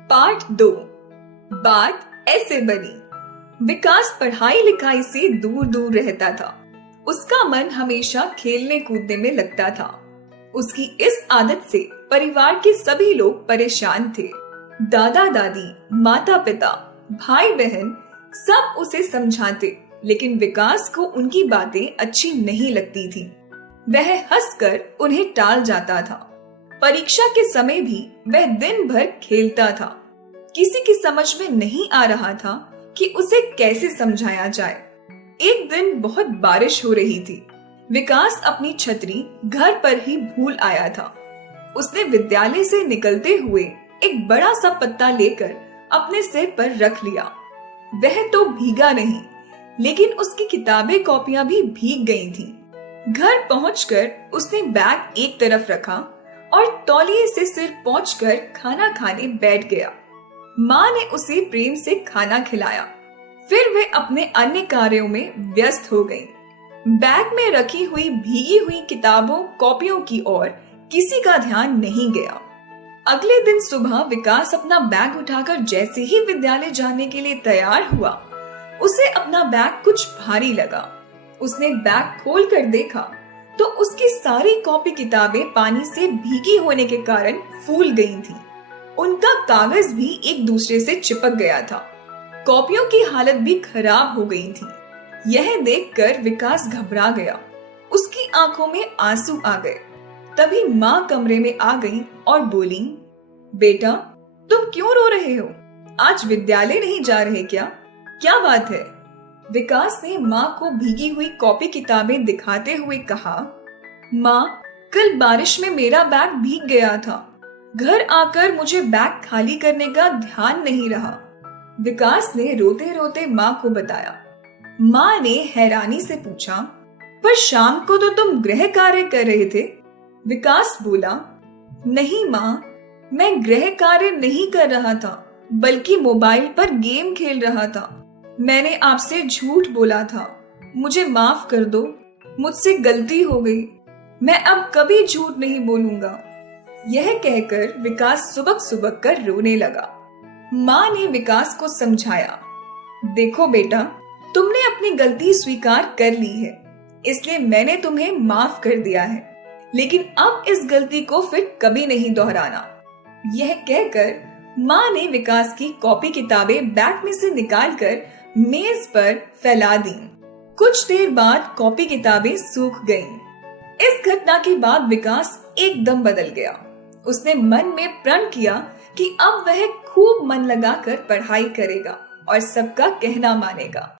Part 2। बात ऐसे बनी। विकास पढ़ाई लिखाई से दूर दूर रहता था। उसका मन हमेशा खेलने कूदने में लगता था। उसकी इस आदत से परिवार के सभी लोग परेशान थे। दादा दादी, माता पिता, भाई बहन सब उसे समझाते, लेकिन विकास को उनकी बातें अच्छी नहीं लगती थी। वह हंसकर उन्हें टाल जाता था। परीक्षा के समय भी वह दिन भर खेलता था। किसी की समझ में नहीं आ रहा था कि उसे कैसे समझाया जाए। एक दिन बहुत बारिश हो रही थी। विकास अपनी छतरी घर पर ही भूल आया था। उसने विद्यालय से निकलते हुए एक बड़ा सा पत्ता लेकर अपने सिर पर रख लिया। वह तो भीगा नहीं, लेकिन उसकी किताबें कॉपियां भी भीग गई थीं। घर पहुंचकर उसने बैग एक तरफ रखा और तौलिए से सिर पोंछकर खाना खाने बैठ गया। माँ ने उसे प्रेम से खाना खिलाया। फिर वे अपने अन्य कार्यों में व्यस्त हो गईं। बैग में रखी हुई भीगी हुई किताबों कॉपियों की ओर किसी का ध्यान नहीं गया। अगले दिन सुबह विकास अपना बैग उठाकर जैसे ही विद्यालय जाने के लिए तैयार हुआ, उसे अपना बैग कुछ भारी लगा। उसने बैग खोलकर देखा तो उसकी सारी कॉपी किताबें पानी से भीगी होने के कारण फूल गई थीं। उनका कागज भी एक दूसरे से चिपक गया था। कॉपियों की हालत भी खराब हो गई थी। यह देखकर विकास घबरा गया। उसकी आंखों में आंसू आ गए। तभी माँ कमरे में आ गई और बोली, बेटा, तुम क्यों रो रहे हो? आज विद्यालय नहीं जा रहे क्या? क्या बात है? विकास ने माँ को भीगी हुई कॉपी किताबें दिखाते हुए कहा, माँ, कल बारिश में मेरा बैग भीग गया था। घर आकर मुझे बैग खाली करने का ध्यान नहीं रहा। विकास ने रोते रोते माँ को बताया। माँ ने हैरानी से पूछा, पर शाम को तो तुम गृह कार्य कर रहे थे? विकास बोला, नहीं माँ, मैं गृह कार्य नहीं कर रहा था, बल्कि मोबाइल पर गेम खेल रहा था। मैंने आपसे झूठ बोला था। मुझे माफ कर दो, मुझसे गलती हो गई। मैं अब कभी झूठ नहीं बोलूंगा। यह कहकर विकास सुबक सुबक कर रोने लगा। माँ ने विकास को समझाया, देखो बेटा, तुमने अपनी गलती स्वीकार कर ली है, इसलिए मैंने तुम्हें माफ कर दिया है, लेकिन अब इस गलती को फिर कभी नहीं दोहराना। यह कहकर माँ ने विकास की कॉपी किताबें बैग में से निकालकर मेज पर फैला दी। कुछ देर बाद कॉपी किताबें सूख गईं। इस घटना के बाद विकास एकदम बदल गया। उसने मन में प्रण किया कि अब वह खूब मन लगाकर पढ़ाई करेगा और सबका कहना मानेगा।